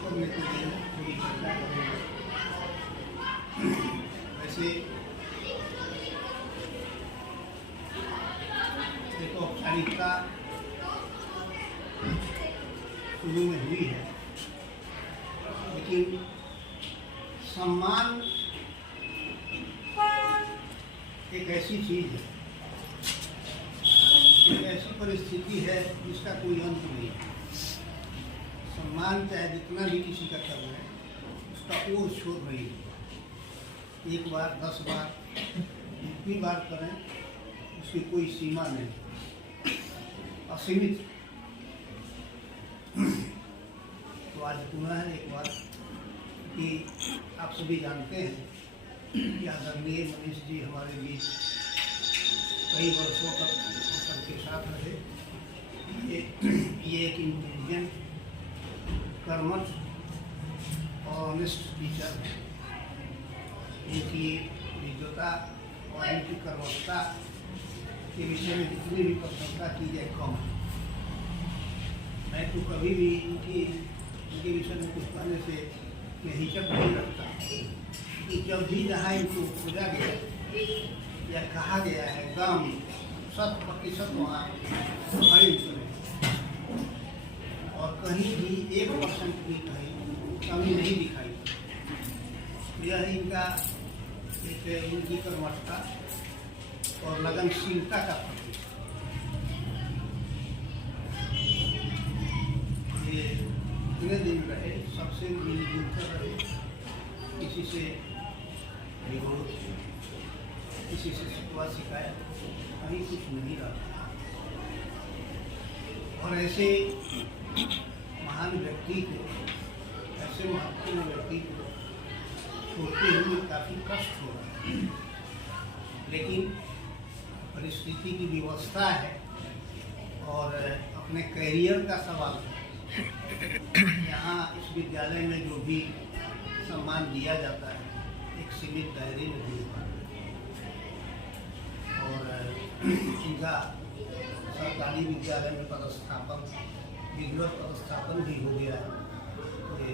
ऊपर लेकर थोड़ी चर्चा करेंगे। वैसे देखो, औपचारिकता शुरू में हुई है, लेकिन सम्मान एक ऐसी चीज है, एक ऐसी परिस्थिति है जिसका कोई अंत नहीं है। सम्मान चाहे जितना भी किसी का कर रहे हैं, उसका ओर छोड़ नहीं है। 1 बार 10 बार जितनी बार करें उसकी कोई सीमा नहीं, असीमित। तो आज पुनः एक बार कि आप सभी जानते हैं कि आदरणीय मनीष जी हमारे बीच कई वर्षों तक सबके साथ रहे। ये एक इंटेलिजेंट, कर्मठ और ऑनेस्ट टीचर है। इनकी विद्वता और इनकी कर्मठता के विषय में जितनी भी प्रशंसा की जाए कम है। मैं तो कभी भी इनके विषय में कुछ कहने से मैं हिचक नहीं रखता कि जब भी जहाँ इनको खोजा गया या कहा गया है गाँव में 100% वहाँ खड़े उतरे और कहीं भी 1% भी कहीं कमी नहीं दिखाई। यह इनका एक उनकी कर्मठता और लगनशीलता का प्रतीक। ये इतने दिन रहे, सबसे मिलजुल कर रहे, किसी से विरोध, किसी से शिकवा शिकायत कहीं कुछ नहीं रहा। और ऐसे महान व्यक्ति को, ऐसे महत्वपूर्ण व्यक्ति को छोड़ते हुए काफ़ी कष्ट हो रहा है, लेकिन परिस्थिति की व्यवस्था है और अपने करियर का सवाल है। यहाँ इस विद्यालय में जो भी सम्मान दिया जाता है एक सीमित दायरे में दिया जाता है और इनका सरकारी विद्यालय में पदस्थापन, विधिवत पदस्थापन भी हो गया है। ये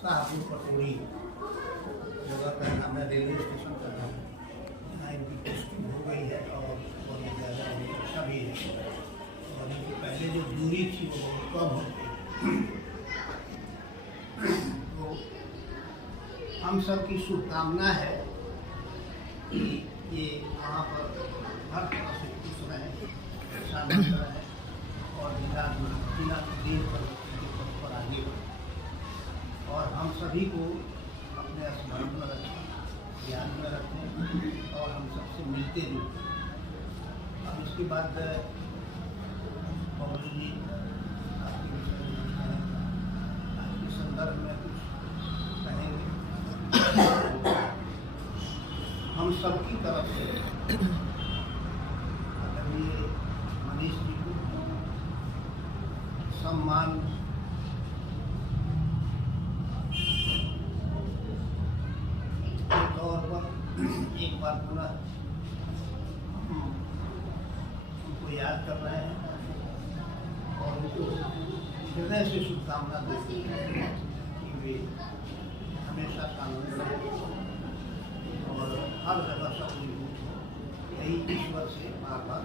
शाहपुर पटोरी जगह का नाम है, रेलवे स्टेशन का नाम, यहाँ इनकी पोस्टिंग हो गई है और विद्यालय अच्छा भी है और इनकी पहले जो दूरी थी वो बहुत कम हो गई। तो हम सब की शुभकामना है कि ये वहाँ पर हर तरह से खुश रहें, शामिल रहें और बिना दिन पर आगे बढ़ें और हम सभी को अपने स्मरण में रखें, ध्यान में रखें और हम सबसे मिलते जुलते। अब इसके बाद बबलू जी आपके विषय में आपके संदर्भ में कुछ कहेंगे। हम सबकी तरफ से आदरणीय मनीष जी को सम्मान के तौर पर एक बार पुनः उनको याद कर रहे हैं और उनको हृदय से शुभकामना देते हैं कि वे हमेशा कानून रहे और हर जगह सब यही ईश्वर से बार बार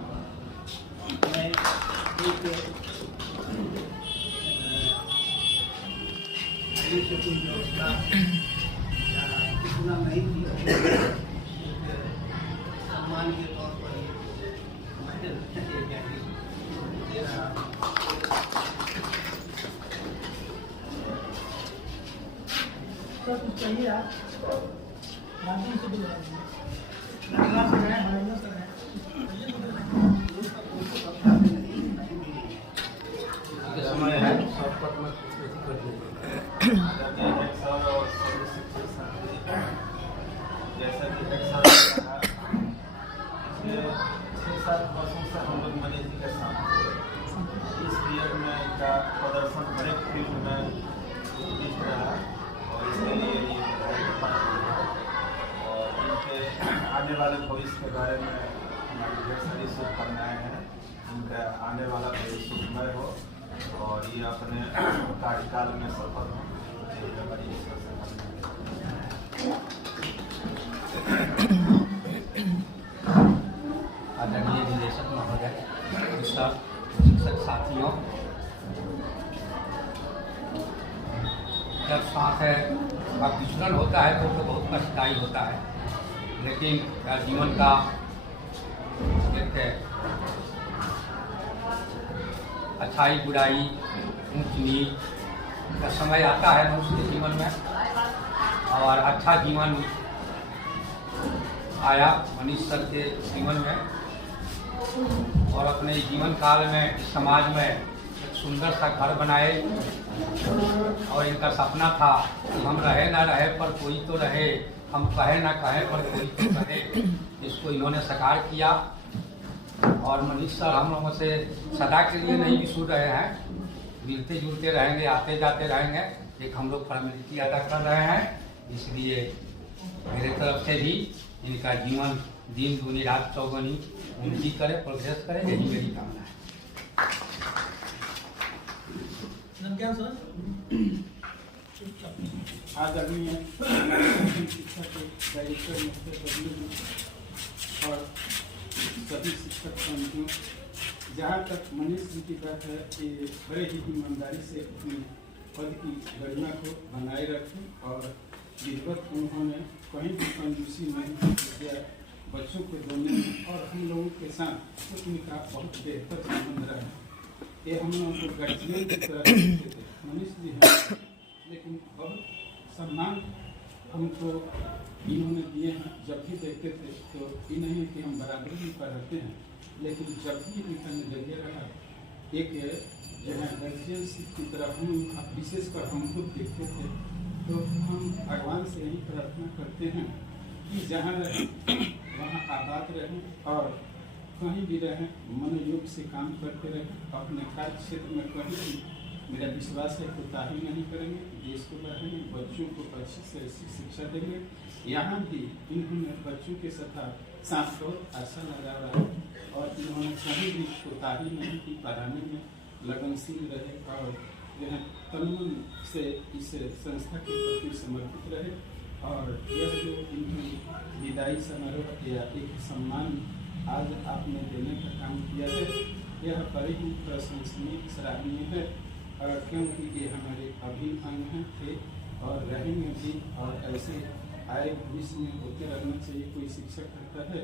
मैं एक से कोई व्यवस्था या इतना नहीं थी, सम्मान के तौर पर मैंने दे रहा। तो कुछ चाहिए आप माध्यम से भी समय है जैसा कि पिछले 6-7 वर्षों से हम लोग मनीष जी के साथ इस पीरियड में इनका प्रदर्शन हर एक फील्ड में दिख रहा है और इसके लिए और इनके आने वाले भविष्य के बारे में हमारी ढेर सारी शुभकामनाएँ हैं। इनका आने वाला भविष्य सुखमय हो और ये अपने कार्यकाल में सफल हों। यही हमारी ईश्वर से आदरणीय निदेशक महोदय, शिक्षक साथियों, जब सांस का विचलन होता है तो बहुत कष्टदायी होता है, लेकिन जीवन का एक अच्छाई बुराई ऊंच नीच का समय आता है मनुष्य के जीवन में, और अच्छा जीवन आया मनीष सर के जीवन में, और अपने जीवन काल में समाज में एक सुंदर सा घर बनाए, और इनका सपना था कि हम रहे ना रहे पर कोई तो रहे, हम कहे ना कहे पर कोई तो रहे, इसको इन्होंने साकार किया। और मनीष सर हम लोगों से सदा के लिए नहीं बिछुड़ रहे हैं, मिलते जुलते रहेंगे, आते जाते रहेंगे, एक हम लोग फॉर्मेलिटी अदा कर रहे हैं। इसलिए मेरे तरफ से भी इनका जीवन दिन दूनी रात चौगुनी उन्नति करे, प्रोग्रेस करे, यही मेरी कामना है। आदरणीय शिक्षा के डायरेक्टर और सभी शिक्षक समितियों, जहाँ तक मनीष जी की बात है कि बड़े ही ईमानदारी से अपने पद की गरिमा को बनाए रखें और विधिवत उन्होंने कहीं भी कंजूसी नहीं किया बच्चों को देने में, और हम लोगों के साथ उनका बहुत बेहतर संबंध रहा। ये हम लोगों को गार्जियन की तरह देखते थे मनीष जी हैं, लेकिन बहुत सम्मान हमको इन्होंने दिए हैं। जब भी देखते थे तो ये नहीं है कि हम बराबरी पर रहते हैं, लेकिन जब भी इनका नजरिया रहा एक जो है गार्जियनशिप की तरफ हम विशेषकर हमको देखते थे, तो हम भगवान से यही प्रार्थना करते हैं कि जहाँ रहें वहाँ आबाद रहें और कहीं भी रहें मनोयोग से काम करते रहें, अपने कार्य क्षेत्र में कहीं भी मेरा विश्वास है कोताही नहीं करेंगे, देश को बढ़ाएंगे, बच्चों को अच्छी से अच्छी शिक्षा देंगे। यहाँ भी इन्होंने बच्चों के साथ बहुत आशा लगा रहा है और इन्होंने कहीं भी कोताही नहीं की, पढ़ाने में लगनशील रहे और जो है तन से इस संस्था के प्रति समर्पित रहे। और यह जो इन्होंने विदाई समारोह या एक सम्मान आज आपने देने का काम किया है, यह बड़े ही प्रशंसनीय सराहनीय है, क्योंकि ये हमारे अभिन्न अंग थे और रहेंगे भी, और ऐसे आए भविष्य में होते रहना चाहिए। कोई शिक्षक करता है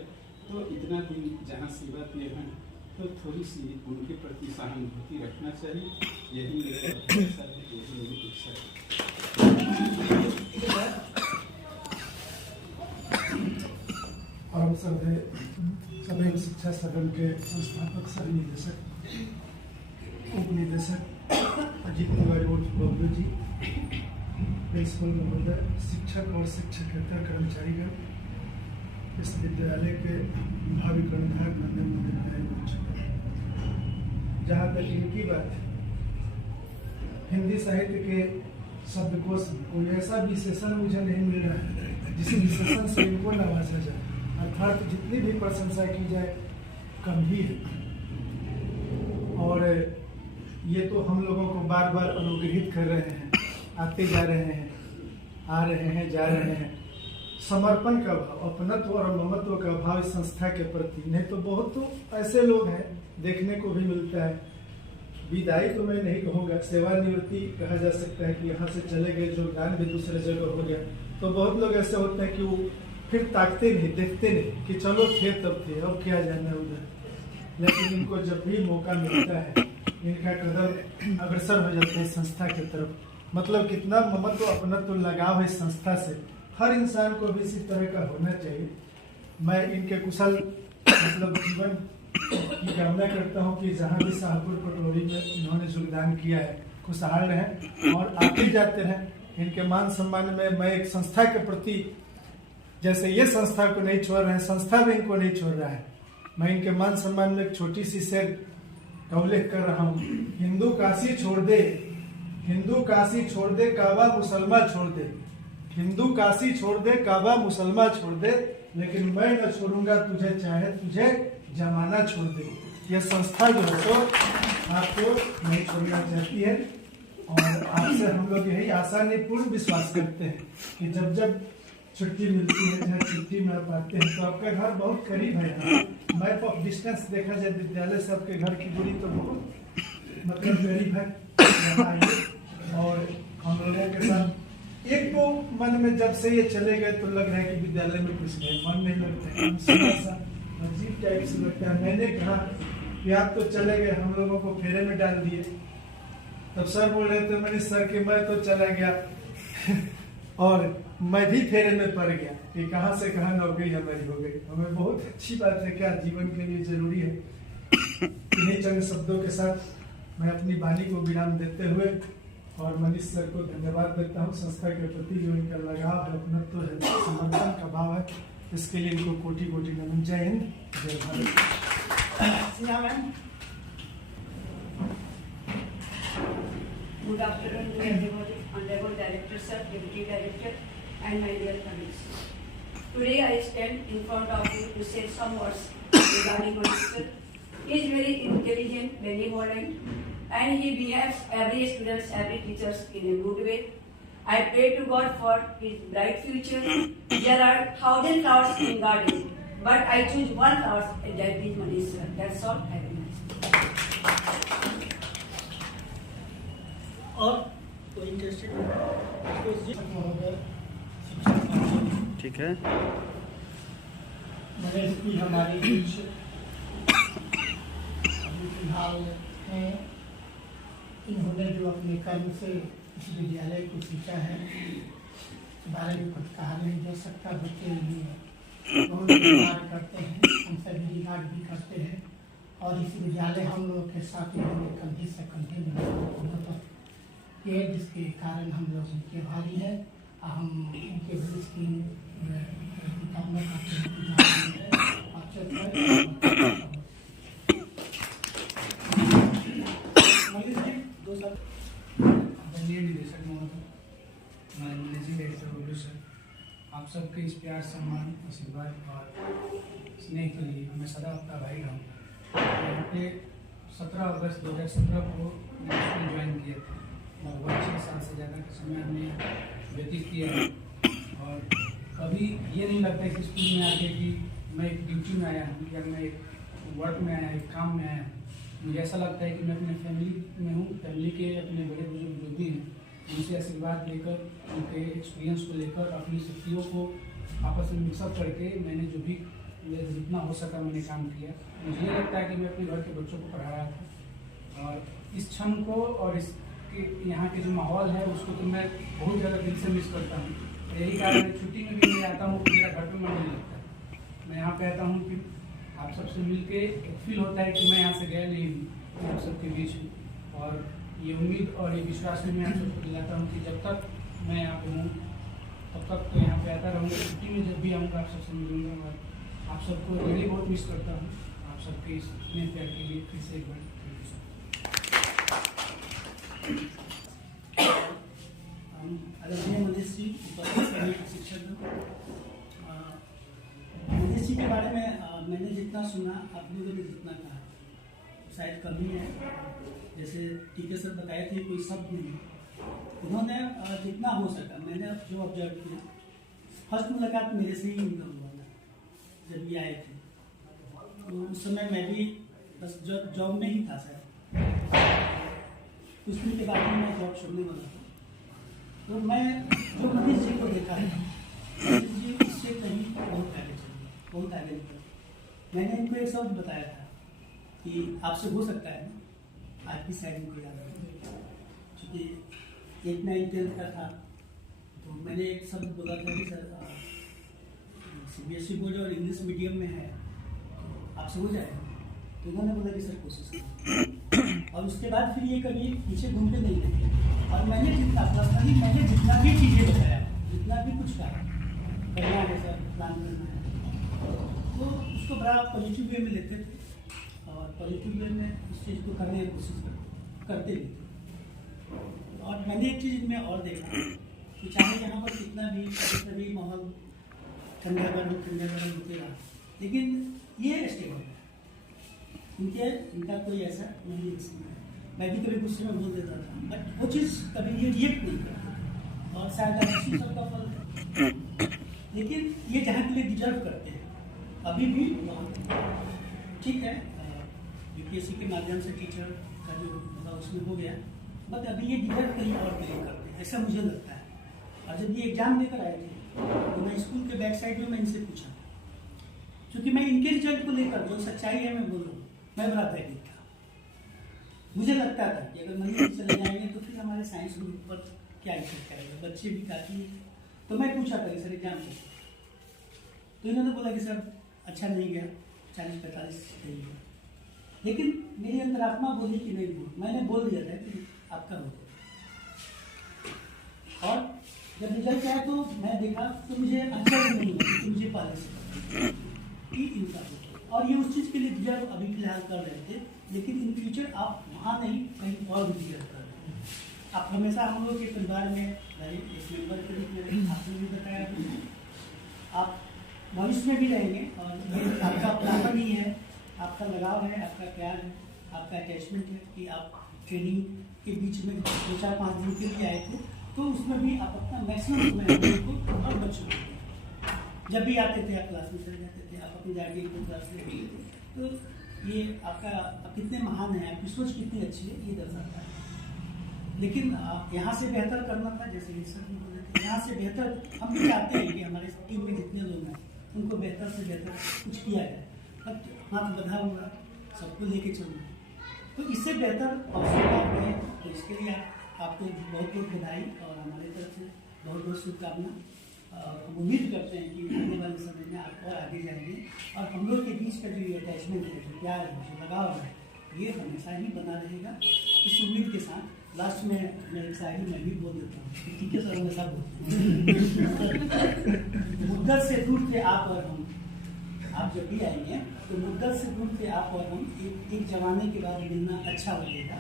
तो इतना दिन जहाँ सेवा दिए हैं तो थोड़ी सी उनके प्रति सहानुभूति रखना चाहिए। यही मेरी अपेक्षा है, यही मेरी इच्छा है। परम श्रद्धेय सदैव शिक्षा सदन के संस्थापक सह निदेशक उप निदेशक अजीत तिवारी उर्फ बबलू जी, प्रिंसिपल महोदय, शिक्षक और शिक्षकेतर कर्मचारीगण, इस विद्यालय के भावी कर्णधार नंदन महोदय, जहाँ तक इनकी बात है, हिंदी साहित्य के शब्दकोश में कोई ऐसा विशेषण मुझे नहीं मिल रहा है जिस विशेषण से इनको नवाजा जाए, अर्थात जितनी भी प्रशंसा की जाए कम ही है। और ये तो हम लोगों को बार बार अनुग्रहित कर रहे हैं, आते जा रहे हैं, आ रहे हैं, जा रहे हैं। समर्पण का भाव, अपनत्व और ममत्व का भाव इस संस्था के प्रति, नहीं तो बहुत तो ऐसे लोग हैं देखने को भी मिलता है। विदाई तो मैं नहीं कहूँगा, सेवानिवृत्ति कहा जा सकता है कि यहाँ से चले गए, योगदान भी दूसरे जगह हो गया। तो बहुत लोग ऐसे होते हैं कि वो फिर ताकते नहीं, देखते नहीं कि चलो थे तब थे, अब क्या जाना उधर। लेकिन इनको जब भी मौका मिलता है इनका कदम अग्रसर हो जाते हैं संस्था की तरफ। मतलब कितना ममत्व अपनत्व लगाव है इस संस्था से, हर इंसान को भी इसी तरह का होना चाहिए। मैं इनके कुशल मतलब जीवन की कामना करता हूँ कि जहाँ भी शाहपुर पटोरी में इन्होंने योगदान किया है खुशहाल रहें और आते जाते रहें। इनके मान सम्मान में मैं एक संस्था के प्रति, जैसे ये संस्था को नहीं छोड़ रहे हैं, संस्था भी इनको नहीं छोड़ रहा है, मैं इनके मान सम्मान में एक छोटी सी शेर का उल्लेख कर रहा हूँ। हिंदू काशी छोड़ दे, हिंदू काशी छोड़ दे, काबा मुसलमान छोड़ दे, हिंदू काशी छोड़ दे, काबा मुसलमान छोड़ दे, लेकिन मैं न छोड़ूंगा तुझे, चाहे तुझे जमाना छोड़ दे। यह संस्था जो है तो आपको नहीं छोड़ना चाहती है और आपसे हम लोग यही आशा नहीं पूर्ण विश्वास करते हैं कि जब जब छुट्टी मिलती है, जहाँ छुट्टी में आप आते हैं तो आपका घर बहुत करीब है। यहाँ मैप ऑफ डिस्टेंस देखा जाए विद्यालय से आपके घर की दूरी तो बहुत मतलब करीब है। यहाँ आइए और हम लोगों के साथ एक तो मन में जब से ये चले गए तो लग रहा है कि विद्यालय में कुछ नहीं, मन नहीं लगता है, सा अजीब टाइप से लगता है। मैंने कहा कि आप तो चले गए, हम लोगों को फेरे में डाल दिए। तब सर बोल रहे थे मनीष सर कि मैं तो चला गया और मैं भी फेरे में पड़ गया कि कहाँ से कहाँ नौकरी हमारी हो गई। हमें बहुत अच्छी बात है, क्या जीवन के लिए जरूरी है। इन्हीं चंद शब्दों के साथ मैं अपनी वाणी को विराम देते हुए और मनीष सर को धन्यवाद देता हूँ। संस्था के प्रति जो इनका लगाव है, अपनत्व है, समर्पण का भाव है, इसके लिए इनको कोटि कोटि नमन। जय हिंद, जय Bharat. Good afternoon to everybody, Honorable Director Sir, Deputy Director, and my dear colleagues. Today I stand in front of you to say some words regarding Manish sir. He is very intelligent, benevolent, and he behaves every students, every teachers in a good way. I pray to God for his bright future. There are 1,000 flowers in garden, but I choose one flower, and that is Manish sir. That's all. Have a nice day. और कोई interested ठीक है। मनीष जी हमारी बीच अभी फिलहाल हैं। इन्होंने जो अपने कर्म से इस विद्यालय को सींचा है, इस बारे में कुछ कहा नहीं जा सकता। बच्चे लिए बहुत रिगार्ड करते हैं, हम सभी रिगार्ड भी करते हैं और इस विद्यालय हम लोग के साथ इन्होंने कंधे से कंधे मिलाकर किए, जिसके कारण हम लोग उनके भारी हैं। हम उनके बीच की कामना करते हैं। आदरणीय निदेशक महोदय, मैनेजिंग डायरेक्टर बोलू सर, आप सबके इस प्यार, सम्मान, आशीर्वाद और स्नेह के लिए मैं सदा आपका भाई रहूँगा। यहाँ पे 17 अगस्त 2017 को स्कूल ज्वाइन किए थे। लगभग 6 साल से ज़्यादा का समय हमने व्यतीत किया है और कभी ये नहीं लगता है कि स्कूल में आके कि मैं एक ड्यूटी में आया हूँ या मैं एक वर्क में आया, एक काम में आया हूँ। मुझे ऐसा लगता है कि मैं अपने फैमिली में हूँ। फैमिली के अपने बड़े बुजुर्ग जो भी हैं, उनसे आशीर्वाद लेकर, उनके एक्सपीरियंस को लेकर, अपनी शक्तियों को आपस में मिक्सअप करके मैंने जो भी जितना हो सका मैंने काम किया। मुझे ये लगता है कि मैं अपने घर के बच्चों को पढ़ाया था और इस क्षण को और इस यहाँ के जो माहौल है उसको तो मैं बहुत ज़्यादा दिल से मिस करता हूँ। यही कारण है छुट्टी में भी मैं आता हूँ तो मेरा घर पे मन नहीं लगता। मैं यहाँ पे आता हूँ कि आप सबसे मिल के एक फील होता है कि मैं यहाँ से गया नहीं हूँ, मैं आप सबके बीच हूँ। और ये उम्मीद और ये विश्वास में मैं आप सबको दिलाता हूँ कि जब तक मैं यहाँ पे हूँ तब तक तो यहाँ पे आता रहूँगा। छुट्टी में जब भी आऊँगा आप सबसे मिलूँगा और आप सबको रियली बहुत मिस करता हूँ। आप सबके इस स्नेह प्यार के लिए फिर से एक बार आदरणीय मनीष जी, शिक्षक मनीष जी के बारे में मैंने जितना सुना, आपने भी जितना कहा, शायद कमी है। जैसे टीके सर बताए थे, कोई शब्द नहीं। उन्होंने जितना हो सका, मैंने जो ऑब्जर्व किया, फर्स्ट मुलाकात मेरे से ही उनका हुआ था जब ये आए थे। तो उस समय मैं भी बस जॉब में ही था सर। कुछ दिन के बाद मैं जॉब छोड़ने वाला था। तो मैं जो मनीष जी को देखा है, मनीष जी इससे कहीं बहुत आगे चल गए, बहुत आगे निकल। मैंने इनको एक शब्द बताया था कि आपसे हो सकता है ना, आज की साइड में याद है, क्योंकि 8, 9, 10 का था। तो मैंने एक शब्द बोला था कि सर CBSE बोर्ड और इंग्लिश मीडियम में है, आपसे हो जाएगा। तो उन्होंने बोला कि सर कोशिश करें। और उसके बाद फिर ये कभी पीछे घूमते नहीं लगे। और मैंने जितना पर्सनली मैंने जितना भी चीज़ें बताया, जितना भी कुछ कहा, करना है सर, प्लान करना है, तो उसको बड़ा पॉजिटिव वे में लेते थे और पॉजिटिव वे में इस चीज़ को करने की कोशिश करते भी थे। और मैंने एक चीज़ इनमें और देखा कि चाहे यहाँ पर कितना भी कभी माहौल ठंडा गर्म होते रहा, लेकिन ये स्टेबल है। इनका कोई ऐसा नहीं है। मैं भी कभी गुस्से में बोल देता था, बट वो चीज़ कभी ये रिएक्ट नहीं करते और शायद इसी सबका फल है। लेकिन ये जहाँ के लिए डिजर्व करते हैं अभी भी ठीक है, यूपीएससी के माध्यम से टीचर का जो मतलब उसमें हो गया, बट अभी ये डिजर्व कहीं और के लिए करते हैं, ऐसा मुझे लगता है। और जब ये एग्जाम देकर आए थे तो मैं स्कूल के बैक साइड में मैं इनसे पूछा, क्योंकि मैं इनके रिजल्ट को लेकर जो सच्चाई है मैं बोल रहा हूँ, मैं बड़ा भयभीत था। मुझे लगता था कि अगर मंदिर चले जाएंगे तो फिर हमारे साइंस ग्रुप पर क्या इफेक्ट करेगा, बच्चे भी काफ़ी। तो मैं पूछा था कि सर एग्जाम कैसे, तो इन्होंने बोला कि सर अच्छा नहीं गया, 40-45 सही गया। लेकिन मेरी अंतरात्मा बोली कि नहीं बोल, मैंने बोल दिया था कि आपका हो गया। और जब रिजल्ट आया तो मैं देखा तो मुझे अच्छा नहीं हुआ कि मुझे पहले से पता कि इनका हो गया। और ये उस चीज़ के लिए डिजर्व अभी फिलहाल कर रहे थे, लेकिन इन फ्यूचर आप वहाँ नहीं कहीं और भी डिजर्व कर रहे हैं। आप हमेशा हम लोग के परिवार में रहे, एक मेंबर के रूप में रहे, आपने भी बताया, आप भविष्य में भी रहेंगे और ये आपका अपनापन ही है, आपका लगाव है, आपका प्यार है, आपका अटैचमेंट है कि आप ट्रेनिंग के बीच में 2-4-5 दिन के लिए आए थे, तो उसमें भी आप अपना मैक्सिमम समय हम लोग को और बच्चों को जब भी आते थे आप क्लास में चले जाते थे, आप अपनी गाड़ी को क्लास ले गए थे। तो ये आपका आप कितने महान हैं, आपकी सोच कितनी अच्छी है, ये दर्शाता है। लेकिन यहाँ से बेहतर करना था, जैसे कि सर बोल रहे थे, यहाँ से बेहतर हम भी चाहते हैं कि हमारे टीम में जितने लोग हैं उनको बेहतर से बेहतर कुछ किया जाए, बट हाथ बंधा हुआ सबको लेके चलना है, तो इससे बेहतर अवसर पाते हैं। तो इसके लिए आपको बहुत बहुत बधाई और हमारे तरफ से बहुत बहुत शुभकामना। हम उम्मीद करते हैं कि आने वाले समय में आप और आगे जाएंगे और हम लोग के बीच का जो ये अटैचमेंट है, जो प्यार है, जो लगाव है, ये हमेशा ही बना रहेगा। इस उम्मीद के साथ लास्ट में मैं एक शायरी मैं भी बोल देता हूँ, ठीक है सर, हमेशा बोलते मुद्दत से दूर थे आप और हम, आप जब भी आएंगे तो मुद्दत से दूर थे आप और हम, एक जमाने के बाद मिलना अच्छा लगेगा।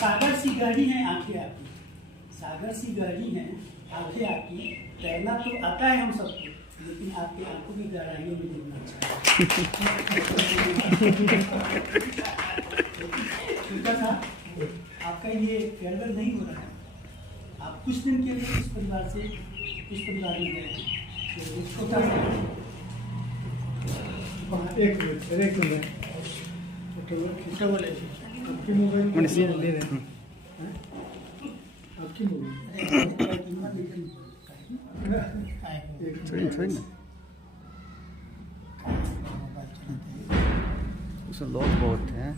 सागर सी गहरी हैं आंखें आपकी, सागर सी गहरी हैं आंखें आपकी, तैरना तो आता है हम सबको, लेकिन आपकी आंखों की गहराइयों में डूबना अच्छा है। आपका ये फेयरवेल नहीं हो रहा है, आप कुछ दिन के लिए इस परिवार से इस परिवार में गए, तो छोटा एक मिनट आपकी मोबाइल ले रहे हैं, आपकी मोबाइल उसमें लोग बहुत हैं।